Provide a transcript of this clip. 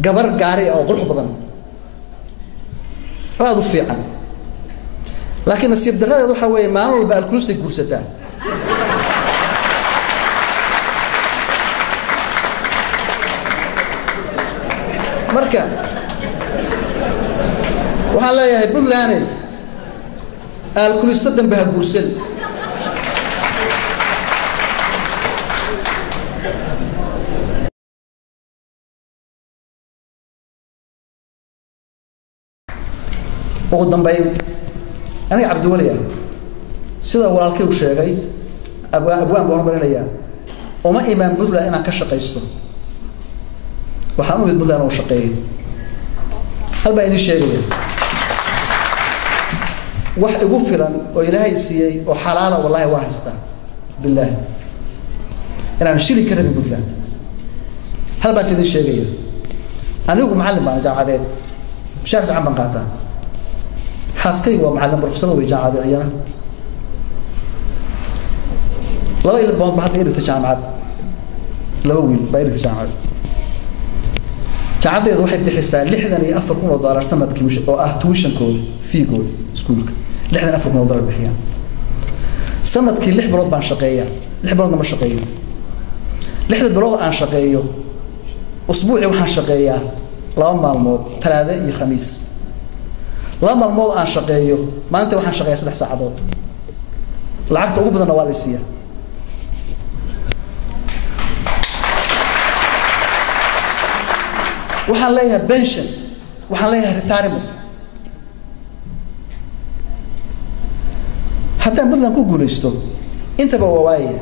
gabar gaari oo qurux badan aad u fiican laakiin nasiib darrada waxa weeye maalin walba alkulusay guursataa marka waxaan leeyahay Puntland alkulista dambe ha guursan ugu dambeyn aniga Cabdiwaliya sida walaalkay u sheegay abwaan baan baranayaa uma iman Puntland inaan ka shaqeysto waxaan u Puntland oo shaqeeyo hal baa idin sheegaya wax ugu filan oo Ilaahay siiyay oo xalaal wallahi waa haystaa billaah inaan shiri ka rabin Puntland hal baa idin sheegaya anigu macallin baan jaamacadeed mushaar fiican baan qaataa xaaskay waa macallin professor oo jaamacadeed ayana laba ilmood baa hadda irta jaamacad laba wiil baa irta jaamacad jaamacadeedu waxay bixisaa $64,000 sanadkii oo ah tuition-kooda fee-gooda iskuulka $64,000 bixiyaan sanadkii 6 bilood baan shaqeeyaa 6 biloodna ma shaqeeyo 6 bilood aan shaqeeyo usbuucii waxaan shaqeeyaa 2 maalmood Talaado iyo Khamiis 2 maalmood aan shaqeeyo maalintii waxaan shaqeeyaa 3 saacadood lacagta ugu badan waa la siiyaa waxaan leeyahay pension waxaan leeyahay retirement haddaan Puntland ku guuleysto intaba waa waayaya